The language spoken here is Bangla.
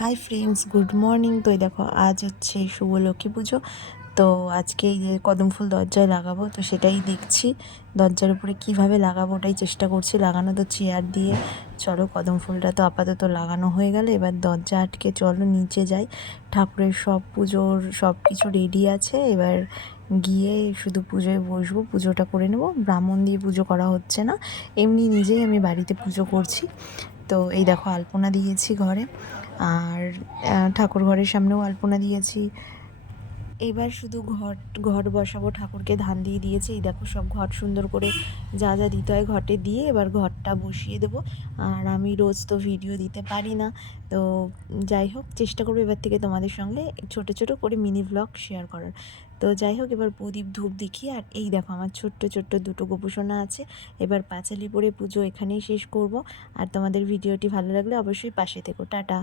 Hi friends, good morning. তো এই দেখো, আজ হচ্ছে শুভ লক্ষ্মী পুজো। তো আজকে এই যে কদম ফুল দরজায় লাগাবো, তো সেটাই দেখছি দরজার উপরে কিভাবে লাগাবো, ওটাই চেষ্টা করছি। লাগানো তো চেয়ার দিয়ে, চলো কদম ফুলটা তো আপাতত লাগানো হয়ে গেলে এবার দরজা আটকে চলো নিচে যাই। ঠাকুরের সব পুজোর সব কিছু রেডি আছে, এবার গিয়ে শুধু পুজোয় বসবো, পুজোটা করে নেবো। ব্রাহ্মণ দিয়ে পুজো করা হচ্ছে না, এমনি নিজেই আমি বাড়িতে পুজো করছি। তো এই দেখো, আলপনা দিয়েছি ঘরে, আর ঠাকুর ঘরের সামনেও আলপনা দিয়েছি। এবার শুধু ঘট বসাবো, ঠাকুরকে ধান দিয়ে দিয়েছি। এই দেখো, সব ঘট সুন্দর করে যা যা দিতে হয় ঘটে দিয়ে এবার ঘরটা বসিয়ে দেবো। আর আমি রোজ তো ভিডিও দিতে পারি না, তো যাই হোক চেষ্টা করবো এবার থেকে তোমাদের সঙ্গে ছোট ছোট করে মিনি ব্লগ শেয়ার করার। তো যাই হোক, এবার প্রদীপ ধূপ দেখি। আর এই দেখো, আমার ছোট্ট ছোট্ট দুটো গোপুসোনা আছে। এবার পাঁচালি পরে পুজো এখানেই শেষ করব। আর তোমাদের ভিডিওটি ভালো লাগলে অবশ্যই পাশে থেকো। টাটা।